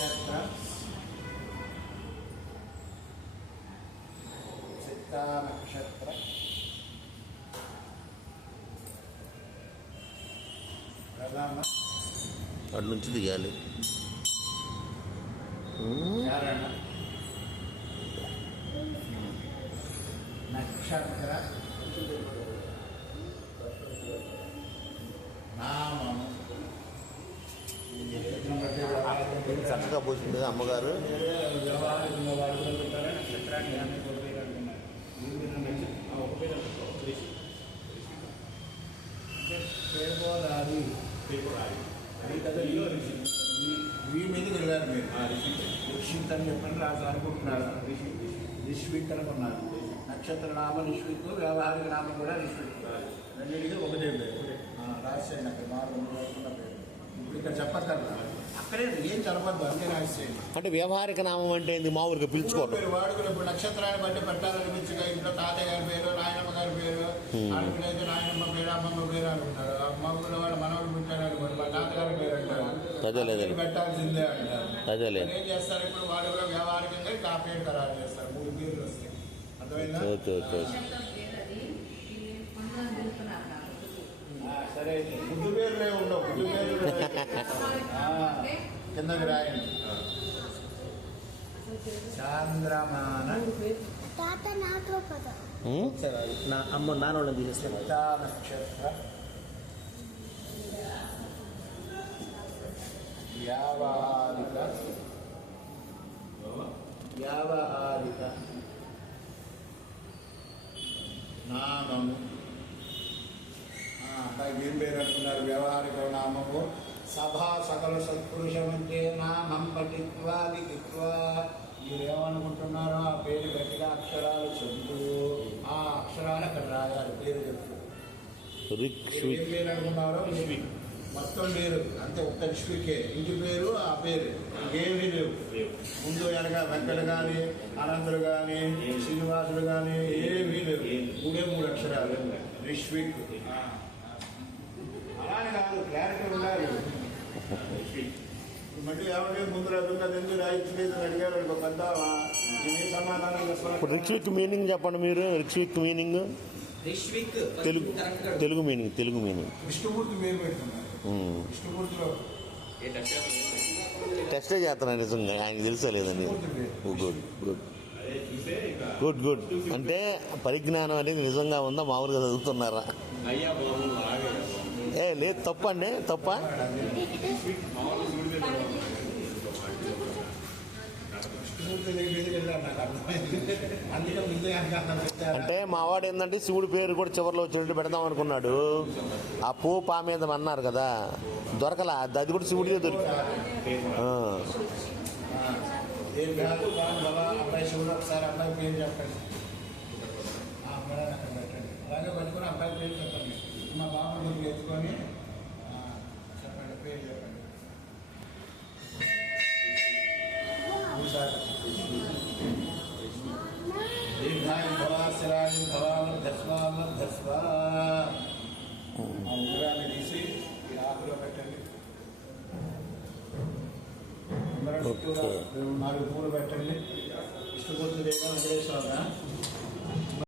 నక్షత్ర చిత్తా నక్షత్ర ప్రథమ అటు నుంచి దిగాలి. చరణ నక్షత్ర నామము. చక్కగా పోసింది అమ్మగారు. వీ మీదకి వెళ్ళారు మీరు. రిషిత్ అని చెప్పండి రాజు అనుకుంటున్నారు. రిష్విక్ అనుకున్నారు. నక్షత్ర నామ రిష్విక్, వ్యావహారిక నామం కూడా రిష్విక్. రెండింటికి ఒకటే పేరు. రాసేయండి అక్కడ మార్గం పేరు. ఇప్పుడు ఇక్కడ చెప్పక్కర్లా, అక్కడే ఏం చదవద్దు, అన్నీ రాసేయండి. అంటే వ్యవహారిక నామం అంటే ఏంది? మామూలుగా పిలుచుకోవడం. మీరు వాడుకుని ఇప్పుడు నక్షత్రాన్ని బట్టి పెట్టాలనిపించగా ఇంట్లో తాతయ్య గారి పేరు, నాయనమ్మ గారి పేరు, ఆడపిల్లైతే నాయనమ్మ పేరు, అమ్మమ్మ పేరు అనుకుంటారు. అమ్మమ్మ వాడు మనవాడు పుట్టాడు అనుకోండి, మా తాతగారి పేరు అంటారు. పెట్టాల్సిందే అంటారు. ఏం చేస్తారు ఇప్పుడు? వాడు కూడా వ్యవహారికంగా ఆ పేరు ఖరారు చేస్తారు. 3 పేర్లు వస్తాయి. అర్థమైందా? సరే, ముద్దు పేర్లే ఉండవు. ముద్దు పేర్లు కిందకి రాయండి. చాంద్రమాన నాన్నోళ్ళని తీసేస్తాను. నక్షత్ర వ్యావహారిక నామము. అబ్బాయికి ఏం పేరు అనుకున్నారు? వ్యవహారిక నామము. సభా సకల సత్పురుషమంటే నామం పఠిత్వా లిఖిత్వా. మీరు ఏమనుకుంటున్నారో ఆ పేరు గట్టిగా అక్షరాలు చెబుతూ ఆ అక్షరాలు అక్కడ రాయాలి. పేరు చెప్తూ ఏం పేరు అనుకున్నారో మొత్తం పేరు అంతే. ఒక్క రిష్వికే. ఇంటి పేరు, ఆ పేరు, ఇంకేమీ లేవు. ముందు వెనక వెంకట కానీ, అనంతుడు కానీ, శ్రీనివాసుడు కానీ ఏమీ లేవు. 3 అక్షరాలు రిష్విక్. అలానే కాదు, క్లారిటీ ఉండాలి. మళ్ళీ ఏమంటే ముందు రద్దు ఎందుకు రాయించలేదు అడిగారు ఒక పెద్ద సమాధానం. రిష్విక్ మీనింగ్ చెప్పండి మీరు. Rishvik meaning Telugu meaning. విష్ణుమూర్తి పేరు పెట్టుకున్నారు. విష్ణుమూర్తిలో టెస్టే చేస్తున్నా నిజంగా. ఆయనకి తెలుసా లేదని. గుడ్. అంటే పరిజ్ఞానం అనేది నిజంగా ఉందా, మామూలుగా చదువుతున్నారా? లేదు, తప్పండి. తప్ప అంటే మావాడు ఏంటంటే శివుడి పేరు కూడా చివరిలో వచ్చినట్టు పెడదాం అనుకున్నాడు. ఆ పా మీద అన్నారు కదా, దొరకలా. అది కూడా శివుడికే దొరికి. అబ్బాయి శివుడు ఒకసారి అబ్బాయి పేరు చెప్పండి. అలాగే పట్టుకొని అబ్బాయి పేరు చెప్పండి. మా బాబు గురించి ఎత్తుకొని చెప్పండి, పేరు చెప్పండి. దీర్ఘాయు భవాశిరాయు భవామధ్యస్వా. ఆ ఉగ్రాన్ని తీసి ఈ ఆకులో పెట్టండి. 4 పూలు పెట్టండి. విష్ణుమూర్తి దేవ వెంకటేశ్వర